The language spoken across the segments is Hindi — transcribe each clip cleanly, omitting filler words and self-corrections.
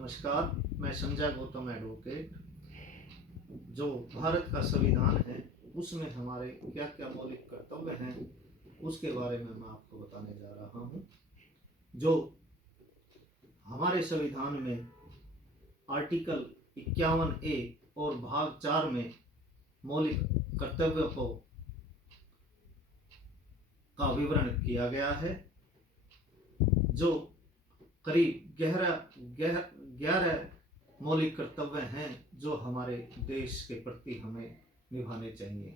नमस्कार, मैं संजय गौतम एडवोकेट। जो भारत का संविधान है उसमें हमारे क्या क्या मौलिक कर्तव्य हैं उसके बारे में मैं आपको बताने जा रहा हूँ। जो हमारे संविधान में आर्टिकल 51A और भाग 4 में मौलिक कर्तव्यों का विवरण किया गया है, जो करीब 11 मौलिक कर्तव्य हैं जो हमारे देश के प्रति हमें निभाने चाहिए।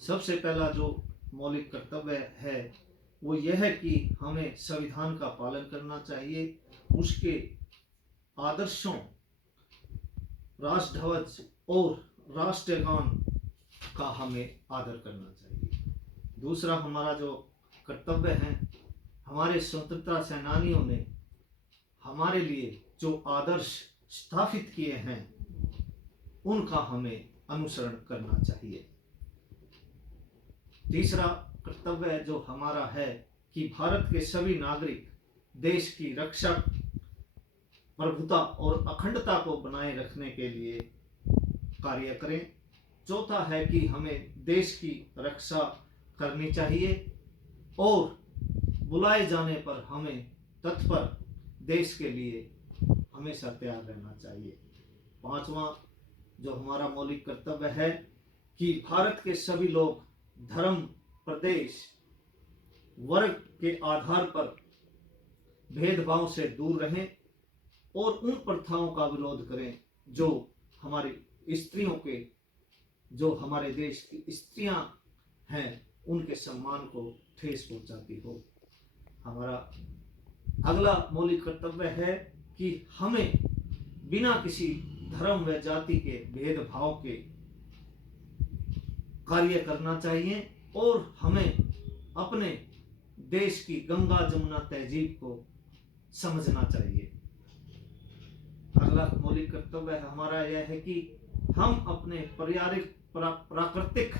सबसे पहला जो मौलिक कर्तव्य है वो यह है कि हमें संविधान का पालन करना चाहिए, उसके आदर्शों, राष्ट्रध्वज और राष्ट्रगान का हमें आदर करना चाहिए। दूसरा हमारा जो कर्तव्य है, हमारे स्वतंत्रता सेनानियों ने हमारे लिए जो आदर्श स्थापित किए हैं उनका हमें अनुसरण करना चाहिए। तीसरा कर्तव्य जो हमारा है कि भारत के सभी नागरिक देश की रक्षा, प्रभुता और अखंडता को बनाए रखने के लिए कार्य करें। चौथा है कि हमें देश की रक्षा करनी चाहिए और बुलाए जाने पर हमें तत्पर देश के लिए हमेशा तैयार रहना चाहिए। पांचवा जो हमारा मौलिक कर्तव्य है कि भारत के सभी लोग धर्म, प्रदेश, वर्ग के आधार पर भेदभाव से दूर रहें और उन प्रथाओं का विरोध करें जो हमारी स्त्रियों के, जो हमारे देश की स्त्रियां हैं उनके सम्मान को ठेस पहुंचाती हो। हमारा अगला मौलिक कर्तव्य है कि हमें बिना किसी धर्म व जाति के भेदभाव के कार्य करना चाहिए और हमें अपने देश की गंगा जमुना तहजीब को समझना चाहिए। अगला मौलिक कर्तव्य हमारा यह है कि हम अपने प्राकृतिक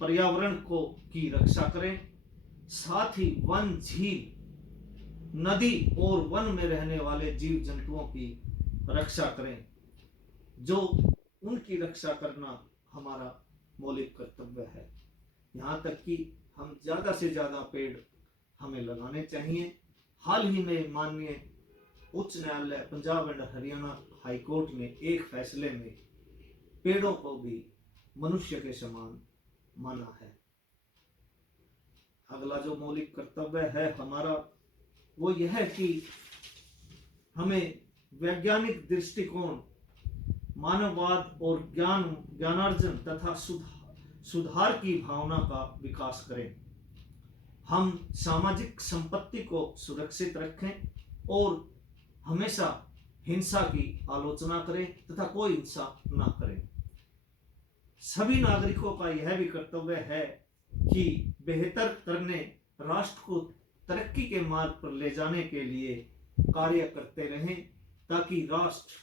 पर्यावरण की रक्षा करें, साथ ही वन, झील, नदी और वन में रहने वाले जीव जंतुओं की रक्षा करें। जो उनकी रक्षा करना हमारा मौलिक कर्तव्य है। यहाँ तक कि हम ज़्यादा से ज़्यादा पेड़ हमें लगाने चाहिए। हाल ही में माननीय उच्च न्यायालय Punjab and Haryana high court ने एक फैसले में पेड़ों को भी मनुष्य के समान माना है। अगला जो मौलिक कर्तव्य है हमारा वो यह है कि हमें वैज्ञानिक दृष्टिकोण, मानववाद और ज्ञानार्जन तथा सुधार की भावना का विकास करें। हम सामाजिक संपत्ति को सुरक्षित रखें और हमेशा हिंसा की आलोचना करें तथा कोई हिंसा न करें। सभी नागरिकों का यह भी कर्तव्य है कि बेहतर करने, राष्ट्र को तरक्की के मार्ग पर ले जाने के लिए कार्य करते रहें ताकि राष्ट्र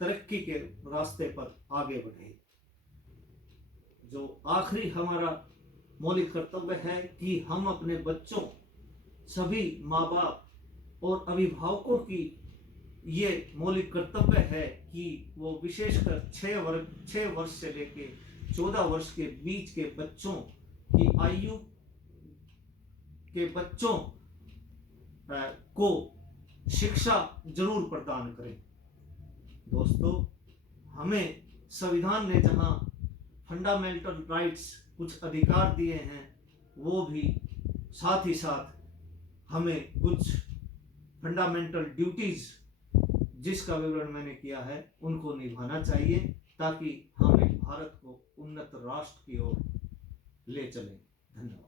तरक्की के रास्ते पर आगे बढ़े। जो आखिरी हमारा मौलिक कर्तव्य है कि हम अपने बच्चों, सभी माँ बाप और अभिभावकों की ये मौलिक कर्तव्य है कि वो विशेषकर 6 वर्ष से लेकर 14 वर्ष के बीच के बच्चों की आयु के बच्चों को शिक्षा जरूर प्रदान करें। दोस्तों, हमें संविधान ने जहां फंडामेंटल राइट्स, कुछ अधिकार दिए हैं, वो भी साथ ही साथ हमें कुछ फंडामेंटल ड्यूटीज जिसका विवरण मैंने किया है उनको निभाना चाहिए ताकि हम एक भारत को उन्नत राष्ट्र की ओर ले चलें। धन्यवाद।